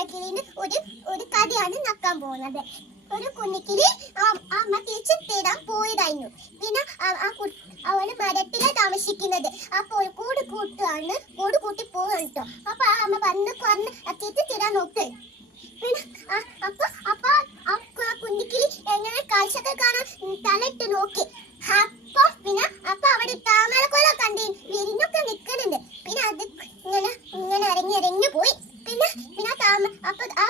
താമരക്കിളിന്റെ ഒരു ഒരു കഥയാണ് നക്കാൻ പോകുന്നത്. ഒരു കുഞ്ഞിക്കിളി അമ്മ തിരിച്ചു തേടാൻ പോയതായിരുന്നു പിന്നെ അവൾ മരത്തിലെ താമസിക്കുന്നത്. അപ്പോൾ കൂട് കൂട്ടുകയാണ് കൂട് കൂട്ടി പോവാണ് കേട്ടോ. അപ്പൊ അമ്മ വന്ന് പറഞ്ഞ് തിരിച്ചു തരാൻ നോക്ക്. പിന്നെ അപ്പൊ അപ്പൊ ആ കുഞ്ഞിക്കിളി എങ്ങനെ കാഴ്ചകൾ കാണാൻ തലയിട്ട് നോക്കി. അപ്പൊ പിന്നെ അപ്പൊ അവിടെ താമരക്കൊല കണ്ടി വിരിഞ്ഞൊക്കെ നിൽക്കുന്നുണ്ട്. പിന്നെ അത് ഇങ്ങനെ ഇങ്ങനെ ഇറങ്ങി ഇറങ്ങി പോയി. പിന്നെ അപ്പൊ ആ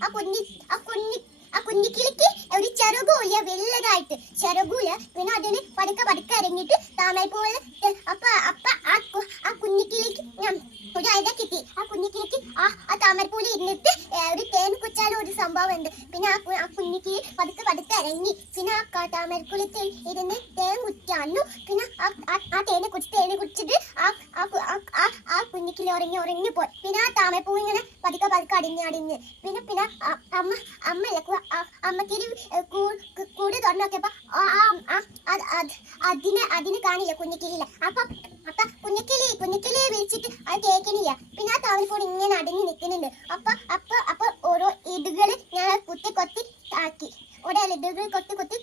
ആ കുഞ്ഞി ആ കുഞ്ഞി ആ കുഞ്ഞിക്കിളിക്ക് ഒരു ചെറുകൂല വലുതായിട്ട് ചെറുകൂല പിന്നെ അതിന് പതുക്കെ പതുക്കെ ഇറങ്ങിയിട്ട് താമര പോലെ അപ്പൊ അപ്പൊ ആ ആ കുഞ്ഞിക്കിളിക്ക് ഒരു ഐഡിയ കിട്ടി. ആ കുഞ്ഞിക്കിളിക്ക് ആ ആ താമരപ്പൂൽ ഇരുന്നിട്ട് ഒരു തേൻ കുച്ചാലും ഒരു സംഭവം ഉണ്ട് പിന്നെ ആ ആ കുഞ്ഞിക്കിളി പതുക്കെ പതുക്കെ ഇറങ്ങി പിന്നെ ആ താമരക്കുളത്തിൽ ഇരുന്ന് തേൻ കുറ്റാന്നു. പിന്നെ ആ- ആ തേനെ കുടിച്ച് തേനെ കുടിച്ചിട്ട് ആ ആ കു- ആ- ആ ആ കുഞ്ഞിക്കിളി ഉറങ്ങി ഉറങ്ങി പോയി. പിന്നെ ആ താമരപ്പൂ ഇങ്ങനെ പതുക്കെ പതുക്കെ അടിഞ്ഞ് അടിഞ്ഞ്. പിന്നെ പിന്നെ അമ്മ അമ്മയില്ല അമ്മക്കിരി കൂടി തുറന്നു അതിനെ അതിന് കാണില്ല കുഞ്ഞിക്കിലില്ല അപ്പൊ അപ്പൊ കുഞ്ഞിക്കിലി കുഞ്ഞിക്കിലി വിളിച്ചിട്ട് അത് കേൾക്കണില്ല. പിന്നെ ആ താമരപ്പൂട് ഇങ്ങനെ അടിഞ്ഞ് നിൽക്കുന്നുണ്ട്. അപ്പൊ അപ്പൊ അപ്പൊ ഓരോ ഇടുകൾ ഞാൻ കുത്തി കൊത്തി ആക്കി ഓരോ ഇടുകൾ കുത്തി കുത്തി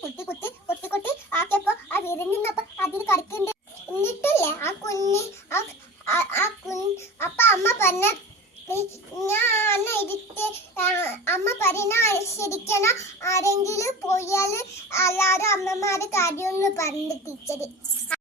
കൊത്തി കൊത്തി ആക്കിയപ്പോ ആ വിരഞ്ഞപ്പോ അതിന് കടിക്കുന്നുണ്ട് എന്നിട്ടില്ലേ ആ കുഞ്ഞ് ആ ആ- ആ കുഞ്ഞ് അപ്പൊ അമ്മ പറഞ്ഞ ഞാൻ ഇരുത്ത് അമ്മ പറയുന്ന അനുസരിക്കണം ആരെങ്കിലും പോയാൽ അല്ലാതെ അമ്മമാര് കാര്യമൊന്നും പറഞ്ഞു ടീച്ചറ്